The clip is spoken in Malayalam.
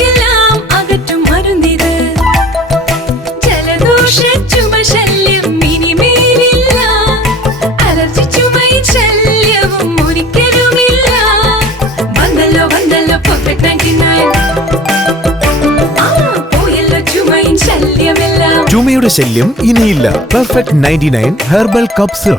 ചുമയെല്ലാം അകറ്റും മരുന്നിത്. ജലദോഷ ചുമ ശല്യം ഇനിമേലില്ല. അലർജി ചുമയിൻ ശല്യവും ഒരിക്കലുമില്ല. വന്നല്ലോ വന്നല്ലോ പെർഫെക്റ്റ് 99. പോയല്ലോ ചുമയിൻ ശല്യമെല്ലാം. ചുമയുടെ ശല്യം ഇനിയില്ല. Perfect 99 herbal cup syrup.